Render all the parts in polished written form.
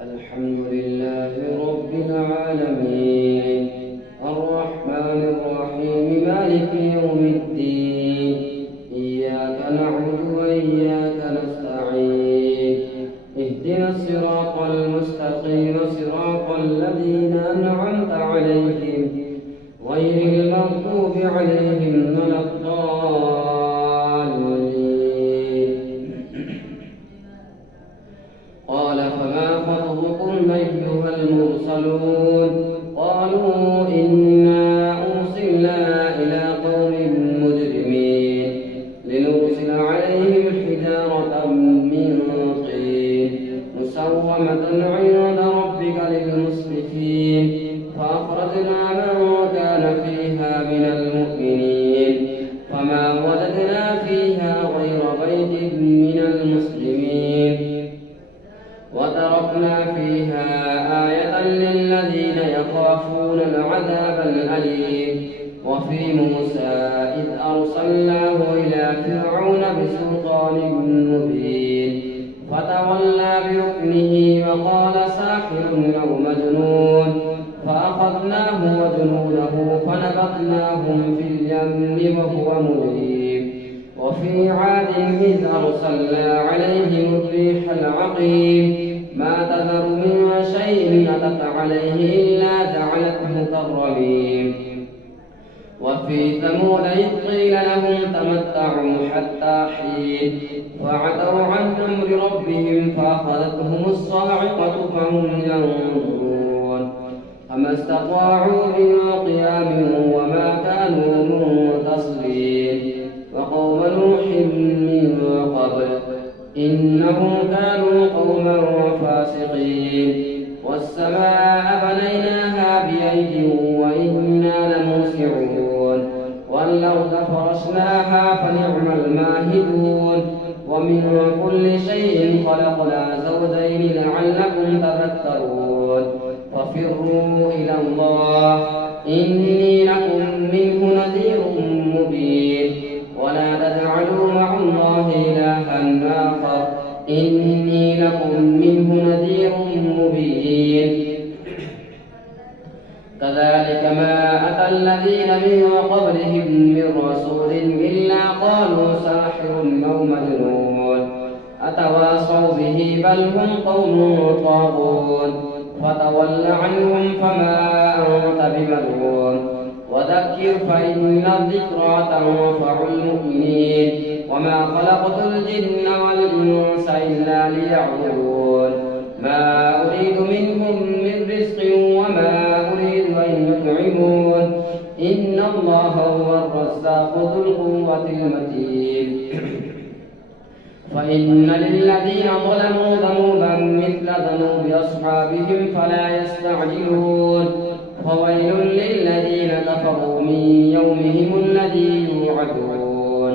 الحمد لله رب العالمين الرحمن الرحيم مالك يوم الدين إياك نعبد وإياك نستعين اهدنا الصراط المستقيم صراط الذين أنعمت عليهم غير المغضوب عليهم ولا الضالين. قال فما خطبكم أيها المرسلون؟ قالوا إنا أرسلنا إلى قوم مجرمين لنرسل عليهم حجارة من طين مسومة عند ربك للمسرفين فأخرجنا من كان فيها من المؤمنين فما وجدنا فيها غير بيت من المسلمين وتركنا فيها آية للذين يخافون العذاب الأليم. وفي موسى إذ أرسلناه إلى فرعون بسلطان مبين فتولى بركنه وقال ساحر أو مجنون فأخذناه وجنوده فنبذناهم في اليم وهو مليم. وفي عاد إذ أرسلنا عليهم الريح العقيم ما تذر من شيء أتت عليه إلا جعلته كالرميم. وفي ثمود إذ قيل لهم تمتعوا حتى حين فعتوا عن أمر ربهم فأخذتهم الصاعقة فهم ينظرون فما استطاعوا من قيام وما كانوا منتصرين. وقوم نوح من قبل إنهم كانوا قوما فاسقين. والسماء بنيناها بأيد وإنا لموسعون والأرض فرشناها فنعم الماهدون. ومن كل شيء خلقنا زوجين لعلكم تذكرون. ففروا إلى الله إني لكم منه نذير مبين ولا تجعلوا مع الله إلها آخر إني لكم منه نذير مبين. كذلك ما أتى الذين من قبلهم من رسول إلا قالوا ساحر أو مجنون أتواصوا به بل هم قوم طاغون. فتول عنهم فما أنت بملعون وذكر فإن الذكرى تنفع المؤمنين. وما خلقت الجن والإنس إلا ليعبدون ما أريد منهم من رزق وما أريد أن يطعمون إن الله هو الرزاق ذو القوة المتين. فإن للذين ظلموا ذنوبا مثل ذنوب أصحابهم فلا يستعجلون. فويل للذين كفروا من يومهم الذي يوعدون.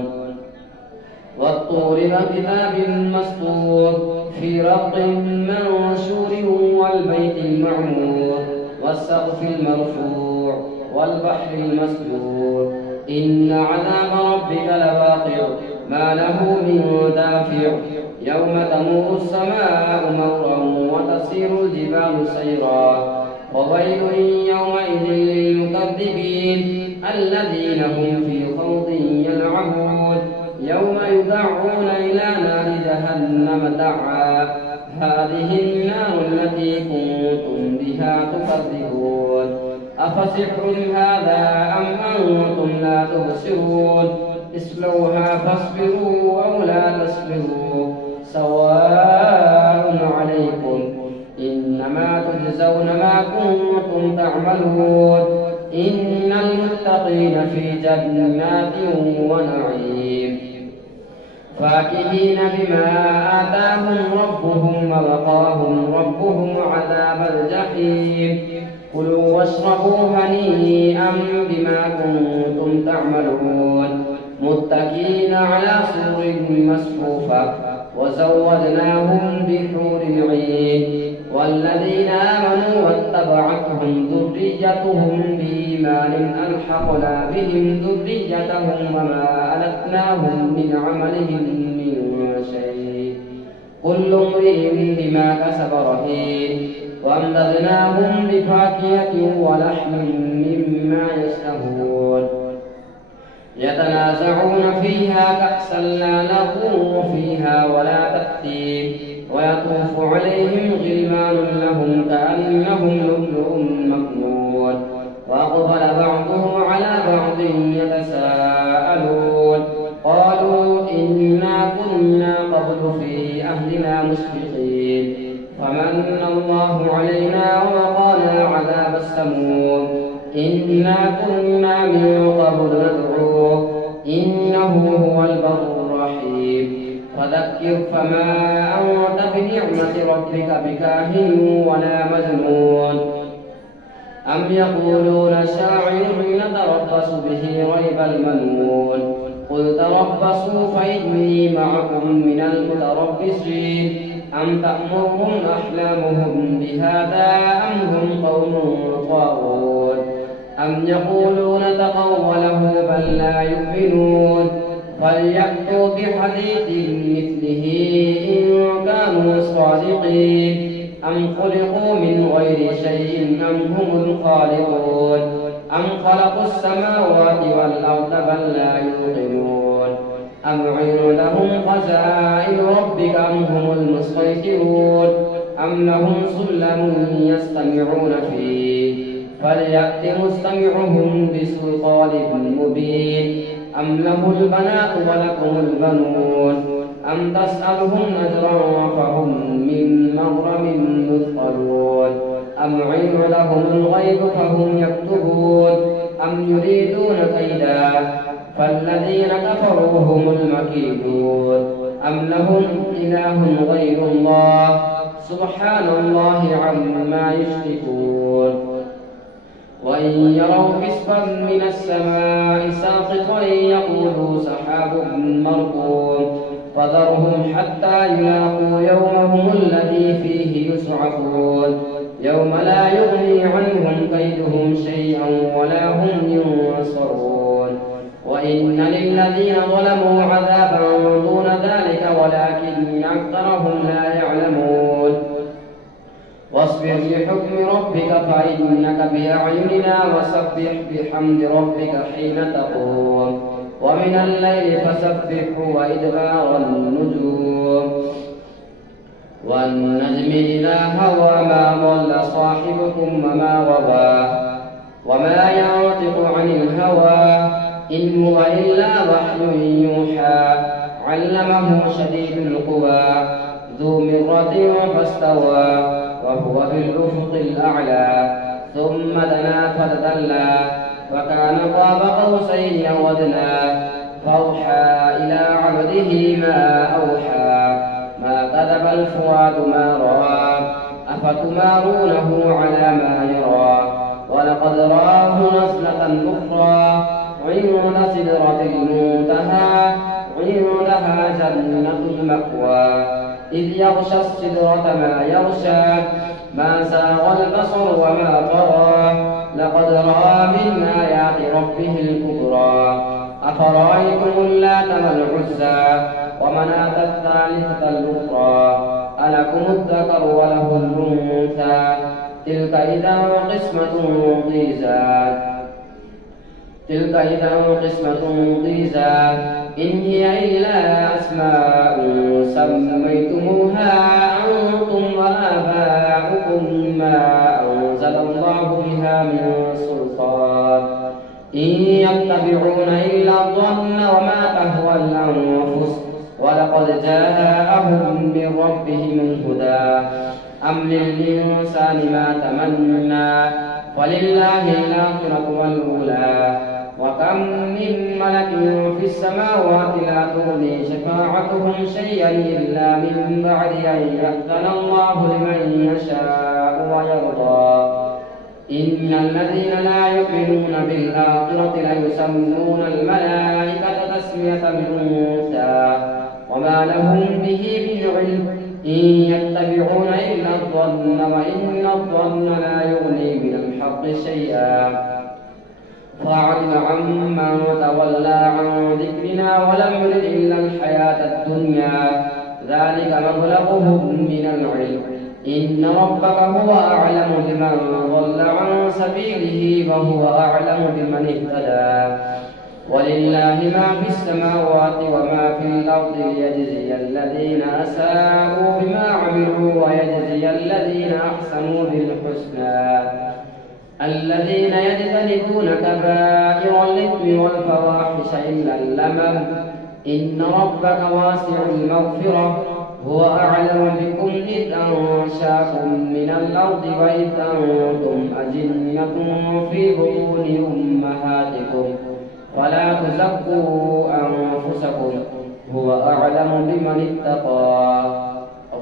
والطور وكتاب مسطور في رق منشور والبيت المعمور والسقف المرفوع والبحر المسجور إن عذاب ربك لواقع ما له من دافع. يوم تمور السماء مورا وتسير الجبال سيرا وويل يومئذ للمكذبين الذين هم في خوض يلعبون. يوم يدعون إلى نار جهنم دعا هذه النار التي كنتم بها تكذبون أفسحر هذا أم أنتم لا تبصرون اصلوها فاصبروا أو لا تصبروا سواء عليكم إنما تجزون ما كنتم تعملون. إن المتقين في جنات ونعيم فاكهين بما آتاهم ربهم ووقاهم ربهم عذاب الجحيم. كلوا واشربوا هنيئا بما كنتم تعملون متكئين على سرر مصفوفة وزودناهم بحور عين. والذين آمنوا واتبعتهم ذريتهم بإيمان ألحقنا بهم ذريتهم وما ألتناهم من عملهم من شيء كل امرئ بما كسب رهين وأمددناهم بفاكهة ولحم مما يشتهون يتنازعون فيها كأسا لا لغو فيها ولا تأثيم ويطوف عليهم غلمان لهم كأنهم لؤلؤ مكنون وأقبل بعضهم على بعض يتساءلون قالوا إنا كنا قبل في أهلنا مشفقين فمن الله علينا ووقانا عذاب السموم إنا كنا من قبل ندعوه إنه هو البر الرحيم فذكر فما أنت بنعمة ربك بكاهن ولا مجنون أم يقولون شاعر نتربص به ريب المنون قل تربصوا فإني معكم من المتربصين أم تأمرهم أحلامهم بهذا أم هم قوم طاغون أم يقولون تقوله بل لا يؤمنون فليأتوا بحديث مثله إن كانوا صادقين أم خلقوا من غير شيء أم هم الخالقون أم خلقوا السماوات والأرض بل لا يوقنون أم عندهم خزائن ربك أم هم المسيطرون أم لهم سلم يستمعون فيه فليأت مستمعهم بسلطان مبين أم له البنات ولكم البنون أم تسألهم أجرا فهم من مغرم مثقلون أم عندهم الغيب فهم يكتبون أم يريدون كيدا فالذين كفروا هم المكيدون أم لهم إله غير الله سبحان الله عما يشركون وإن يروا كسفا من السماء ساقطا يقولوا سحاب مركوم فذرهم حتى يلاقوا يومهم الذي فيه يصعقون يوم لا يغني عنهم كيدهم شيئا ولا هم ينصرون وإن للذين ظلموا عذابا دون ذلك ولكن أكثرهم لا يعلمون واصبر لحكم ربك فإنك بأعيننا وسبح بحمد ربك حين تقوم ومن الليل فسبحه وإدبار النجوم والنجم إذا هوى ما ضل صاحبكم وما غوى وما ينطق عن الهوى إن هو إلا وحي يوحى علمه شديد القوى ذو مرة فاستوى وهو بالأفق الأعلى ثم دنا فتدلى فكان قاب قوسين أو أدنى فأوحى إلى عبده ما أوحى ما كذب الفؤاد ما رأى أفتمارونه على ما يرى ولقد رآه نزلة أخرى عند سدرة المنتهى عندها جنة المأوى إذ يغشى السدرة ما يغشى ما زاغ البصر وما طغى لقد رأى من آيات ربه الكبرى أفرأيتم اللات والعزى ومناة الثالثة الأخرى ألكم الذكر وله الأنثى تلك إذا قسمة ضيزى إن هي إلا أسماء سميتموها أنتم وآباؤكم ما أنزل الله بها من سلطان إن يتبعون إلا الظن وما تهوى الأنفس ولقد جاءهم من ربهم الهدى أم للإنسان ما تمنى فلله الآخرة والأولى وكم من ملك في السماوات لا تغني شفاعتهم شيئا إلا من بعد أن يأذن الله لمن يشاء ويرضى إن الذين لا يؤمنون بالآخرة ليسمون الملائكة تسمية الأنثى وما لهم به من علم إن يتبعون إلا الظن وإن الظن لا يغني من الحق شيئا فأعرض عمن تولى عن ذكرنا ولم يرد إلا الحياة الدنيا ذلك مبلغهم من العلم إن ربك هو أعلم بمن ضل عن سبيله وهو أعلم بمن اهتدى ولله ما في السماوات وما في الأرض ليجزي الذين أساءوا بما عملوا ويجزي الذين أحسنوا بالحسنى الذين يجتنبون كبائر الإثم والفواحش إلا اللمم إن ربك واسع المغفرة هو أعلم بكم إذ أنشاكم من الأرض وإذ أنتم أجنة في بطون أمهاتكم فلا تزكوا أنفسكم هو أعلم بمن اتقى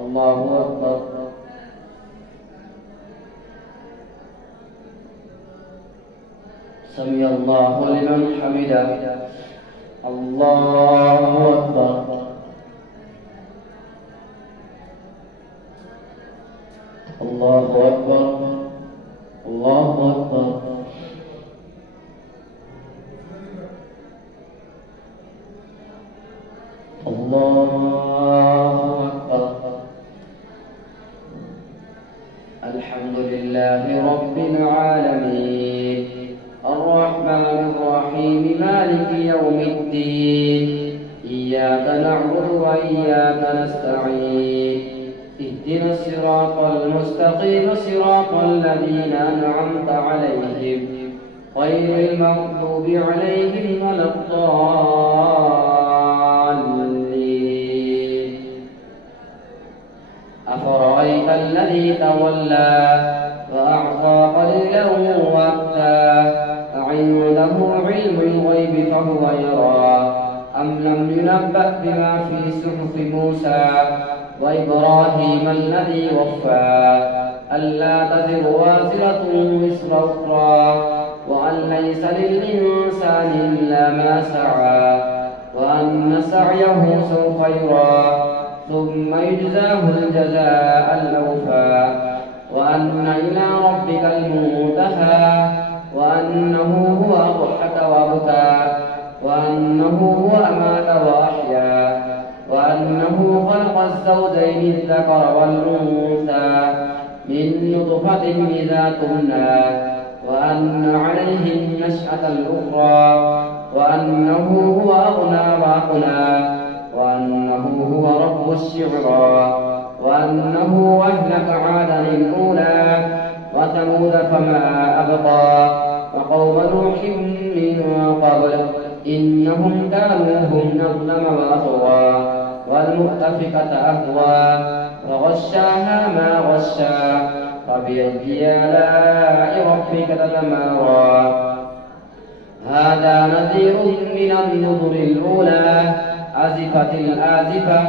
الله أكبر سمع الله لمن حمده الله أكبر الله أكبر الله أكبر الله أكبر الحمد لله رب العالمين الرحمن الرحيم مالك يوم الدين إياك نعبد وإياك نستعين اهدنا الصراط المستقيم صراط الذين أنعمت عليهم غير المغضوب عليهم ولا الضالين أفرأيت الذي تولى وأعطى قليلا وأكدى أعنده علم الغيب فهو يرى أم لم ينبأ بما في صحف موسى وإبراهيم الذي وفى ألا تزر وازرة وزر أخرى وأن ليس للإنسان إلا ما سعى وأن سعيه سوف يرى ثم يجزاه الجزاء الأوفى وأن إلى ربك المنتهى وأنه هو أضحك وأبكى وأنه هو أمات وأحيا وأنه خلق الزوجين الذكر والأنثى من نطفة إذا تمنى وأن عليه النشأة الأخرى وأنه هو أغنى وأقنى وأنه هو رب الشعرى وأنه أهلك عادا الأولى وثمود فما أبقى وقوم نوح من قبل إنهم كانوا هم أظلم وأطغى والمؤتفكة أهوى وغشاها ما غشى فبأي آلاء ربك تتمارى هذا نذير من النذر الأولى أزفت الآزفة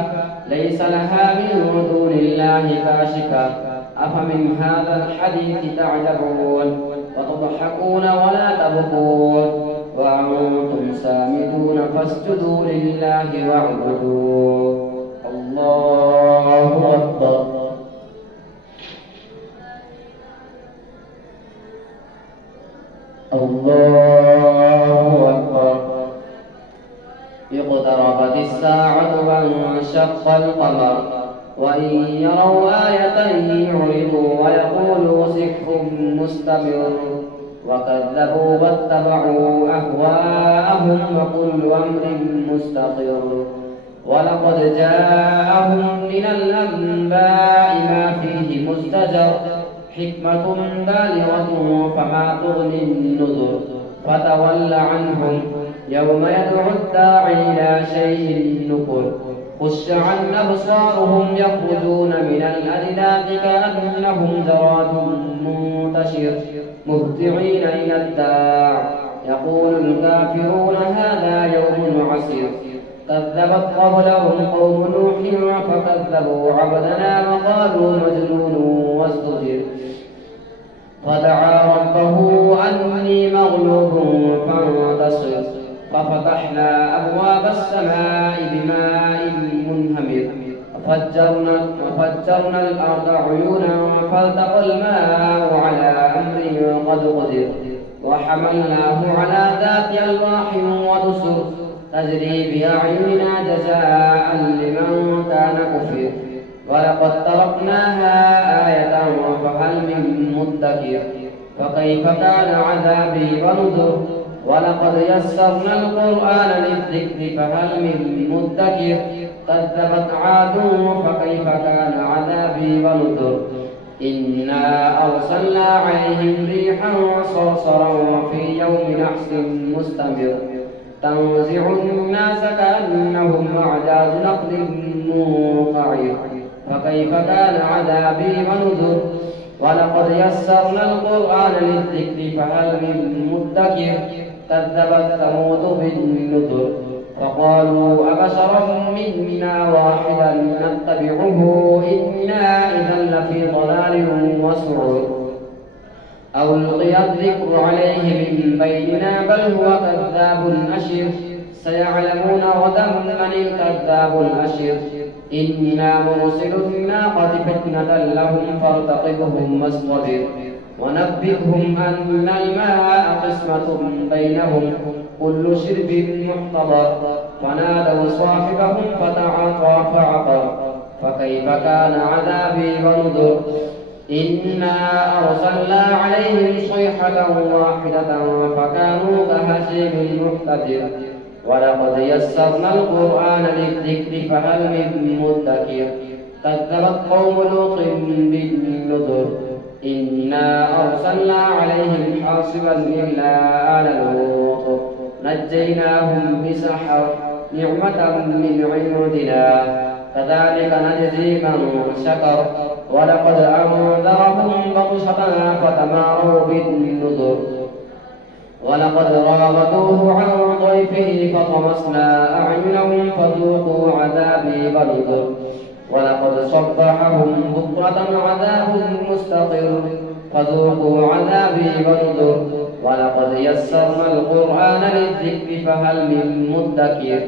ليس لها من دون الله كاشفة أفمن هذا الحديث تعجبون وتضحكون ولا تبكون وأنتم سامدون فاسجدوا لله واعبدوا الله أكبر الله أكبر اقتربت الساعة وانشق القمر وإن يروا آية يعرضوا ويقولوا سحر مستمر وكذبوا واتبعوا أهواءهم وكل أمر مستقر ولقد جاءهم من الأنباء ما فيه مزدجر حكمة بالغة فما تغني النذر فتول عنهم يوم يدعو الداعي إلى شيء نكر خش عن أبصارهم يخرجون من الأجداث كأنهم جراد منتشر مهطعين إلى الداع يقول الكافرون هذا يوم عسير كذبت قبلهم قوم نوح فكذبوا عبدنا وقالوا مجنون وازدجر فدعا ربه أني مغلوب فانتصر ففتحنا أبواب السماء بماء منهمر وفجرنا الأرض عيونا فالتقى الماء على أمر قد قدر وحملناه على ذات ألواح ودسر تجري بأعيننا جزاء لمن كان كفر ولقد تركناها آية فهل من مدكر فكيف كان عذابي ونذر ولقد يسرنا القرآن للذكر فهل من مدكر كذبت عاد فكيف كان عذابي ونذر إنا أرسلنا عليهم ريحا صرصرا في يوم نحس مستمر تنزع الناس كأنهم أعجاز نخل منقعر فكيف كان عذابي ونذر ولقد يسرنا القرآن للذكر فهل من مدكر كذبت ثمود بالنذر فقالوا أبشرا منا واحدا نتبعه إنا إذا لفي ضلال وسعر أو ألقي الذكر عليه من بيننا بل هو كذاب أشر سيعلمون غدا من الكذاب الأشر إنا مرسل الناقة فتنة لهم فارتقبهم واصطبر ونبئهم أن الماء قسمة بينهم كل شرب محتضر فنادوا صاحبهم فتعاطى فعقر فكيف كان عذابي ونذر إنا أرسلنا عليهم صيحة واحدة فكانوا كهشيم المحتضر ولقد يسرنا القرآن للذكر فهل من مدكر كذبت قوم لوط بالنذر إنا أرسلنا عليهم حاصبا إلا آل لوط نجيناهم بسحر نعمة من عندنا كذلك نجزي من شكر ولقد أنذرهم بطشتنا فتماروا بالنذر ولقد راودوه عن ضيفه فطمسنا أعينهم فذوقوا عذابي ونذر ولقد صبحهم بكرة عذاب مستقر فذوقوا عذابي ونذر ولقد يسرنا القرآن للذكر فهل من مدكر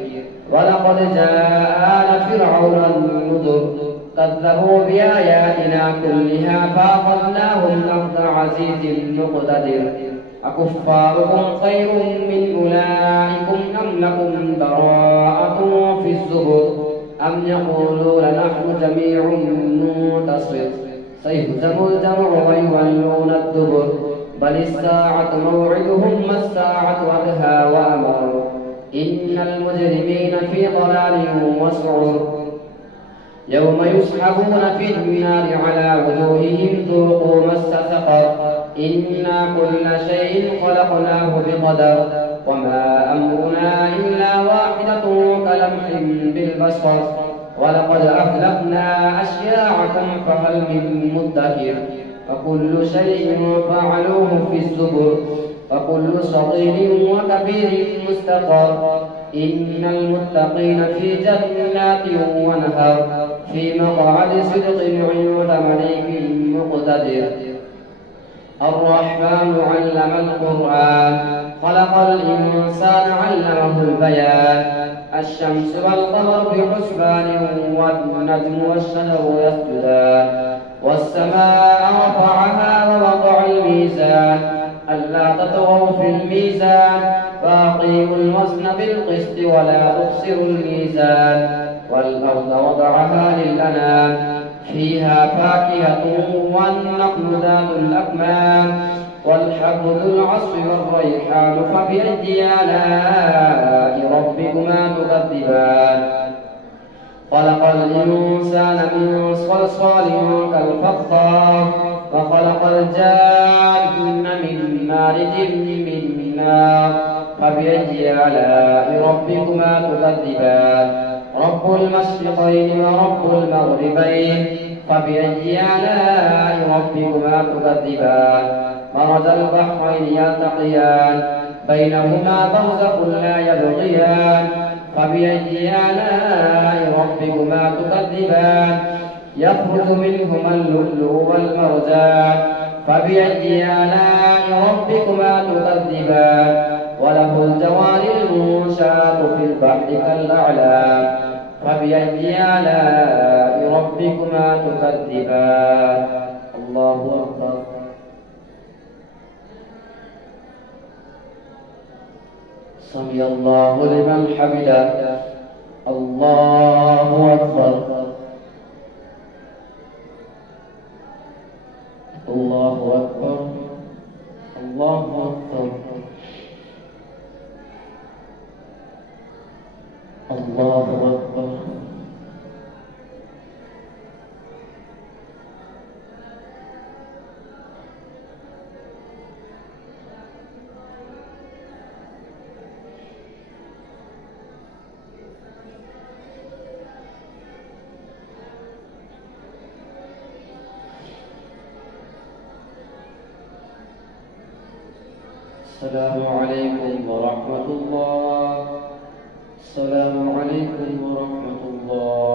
ولقد جاء آل فرعون النذر كذبوا بآياتنا كلها فأخذناهم أخذ عزيز مقتدر أكفاركم خير من أولئكم أم لكم براءة في الزبر أم يقولون نحن جميع منتصر سيهزم الجمع ويولون الدبر بل الساعة موعدهم ما الساعة أدهى وأمر إن المجرمين في ضلال وسعر يوم يسحبون في النار على وجوههم ذوقوا مس سقر إنا كل شيء خلقناه بقدر وما أمرنا إلا واحدة كلمح بالبصر ولقد أهلكنا أشياعكم فهل من مدكر فكل شيء فعلوه في الزبر فكل صغير وكبير مستقر إن المتقين في جنات ونهر في مقعد صدق عند مليك مقتدر الرحمن علم القرآن خلق الإنسان علمه البيان الشمس والقمر بحسبان والنجم والشجر يسجدان والسماء رفعها ووضع الميزان ألا تطغوا في الميزان فأقيموا الوزن بالقسط ولا تخسروا الميزان والأرض وضعها للأنام فيها فاكهة والنخل ذات الأكمام والحب ذو العصف والريحان فبأي آلاء ربكما تكذبان خلق الإنسان من صلصال كالفخار وخلق الجان من مارج من نار فبأي آلاء ربكما تكذبان رب المشرقين ورب المغربين فبأي آلاء ربكما تكذبان مرج البحرين يلتقيان بينهما برزخ لا يبغيان فبأي آلاء ربكما تكذبان يخرج منهما اللؤلؤ والمرجان فبأي آلاء ربكما تكذبان وله الجوار المنشآت في البحر كالأعلام فبأي آلاء ربكما تكذبان الله أكبر سمع الله لمن حمده الله أكبر الله أكبر الله أكبر الله أكبر. السلام عليكم ورحمة الله. السلام عليكم ورحمة الله.